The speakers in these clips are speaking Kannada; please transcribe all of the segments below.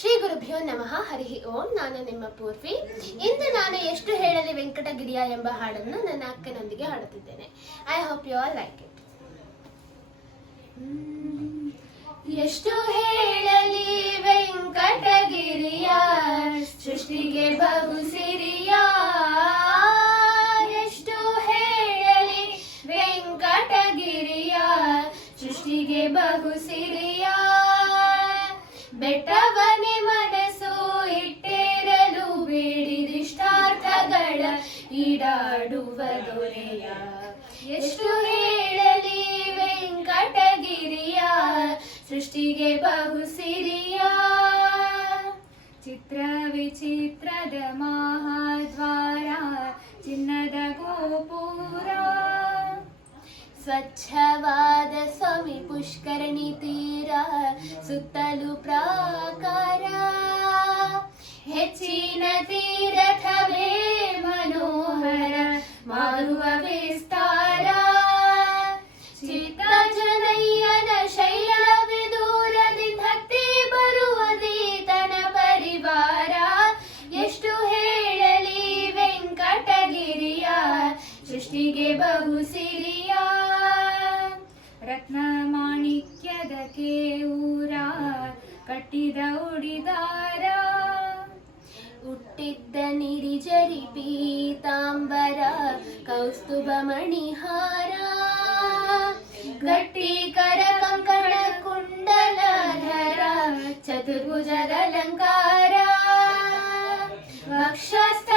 ಶ್ರೀ ಗುರುಭ್ಯೋ ನಮಃ. ಹರಿ ಓಂ. ನಾನು ನಿಮ್ಮ ಪೂರ್ವಿ. ಇಂದು ನಾನು ಎಷ್ಟು ಹೇಳಲಿ ವೆಂಕಟಗಿರಿಯ ಎಂಬ ಹಾಡನ್ನು ನನ್ನ ಅಕ್ಕನೊಂದಿಗೆ ಹಾಡುತ್ತಿದ್ದೇನೆ. I hope you all like it ಎಷ್ಟು ಹೇಳಲಿ ವೆಂಕಟಗಿರಿಯ, ಸೃಷ್ಟಿಗೆ ಬಹು ಸಿರಿಯ ಎಷ್ಟು ಹೇಳಲಿ ವೆಂಕಟಗಿರಿಯ, ಸೃಷ್ಟಿಗೆ ಬಹು ಸಿರಿಯ ಬೆಟ್ಟವನೆ ದೊರೆಯ ಎಷ್ಟು ಹೇಳಲಿ ವೆಂಕಟಗಿರಿಯ. ಸೃಷ್ಟಿಗೆ ಬಹು ಸಿರಿಯ ಚಿತ್ರ ವಿಚಿತ್ರದ ಮಹಾದ್ವಾರ. ಚಿನ್ನದ ಗೋಪುರ. ಸ್ವಚ್ಛವಾದ ಸ್ವಾಮಿ ಪುಷ್ಕರಣಿ ತೀರ. ಸುತ್ತಲೂ ಪ್ರಾಕಾರ. ಹೆಚ್ಚಿನ ತೀರಥವೇ ಸೃಷ್ಟಿಗೆ ಬಹು ಸಿರಿಯ ರತ್ನ ಮಾಣಿಕ್ಯದ ಕೇವೂರ, ಕಟ್ಟಿದ ಉಡಿದಾರ. ಹುಟ್ಟಿದ್ದ ನಿರಿಜರಿ ಪೀತಾಂಬರ, ಕೌಸ್ತುಭ ಮಣಿಹಾರ. ಗಟ್ಟಿ ಕರ ಕಂಕಣ ಕುಂಡಲಧರ, ಚತುರ್ಭುಜದ ಅಲಂಕಾರ. ವಕ್ಷಸ್ಥಳದಲ್ಲಿ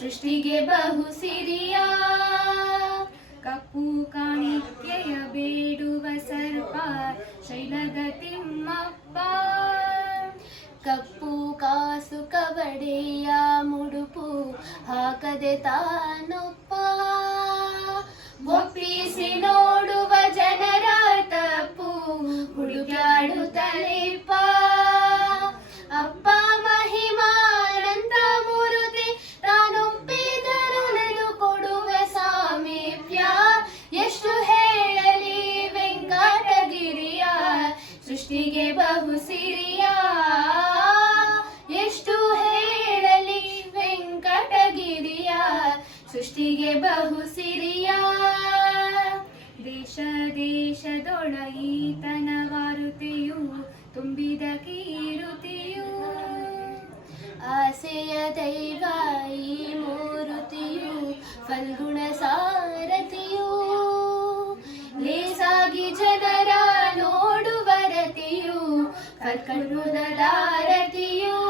ಸೃಷ್ಟಿಗೆ ಬಹು ಸಿರಿಯ. ಕಪ್ಪು ಕಾಣಿಕೆಯ ಬೇಡುವ ಸರ್ಪ, ಶೈಲದ ತಿಮ್ಮಪ್ಪ. ಕಪ್ಪು ಕಾಸು ಕವಡೆಯ ಮುಡುಪು ಹಾಕದೆ ತಾನೊಪ್ಪ. ಒಪ್ಪಿಸಿ ನೋಡುವ ಜನರ ತಪ್ಪು ಹುಡುಗಾಡು ಅಪ್ಪ ದೇಶ ದೇಶದೊಳ ಈತನ ವಾರುತೆಯು ತುಂಬಿದ ಕೀರುತಿಯು. ಆಸೆಯ ದೈವ ಈ ಮೂರುತಿಯು, ಫಲ್ಗುಣ ಸಾರಥಿಯು ಲೇಸಾಗಿ ಜನರ ನೋಡುವರತಿಯು ಕರ್ಕಣ್ಣುದಾರತಿಯು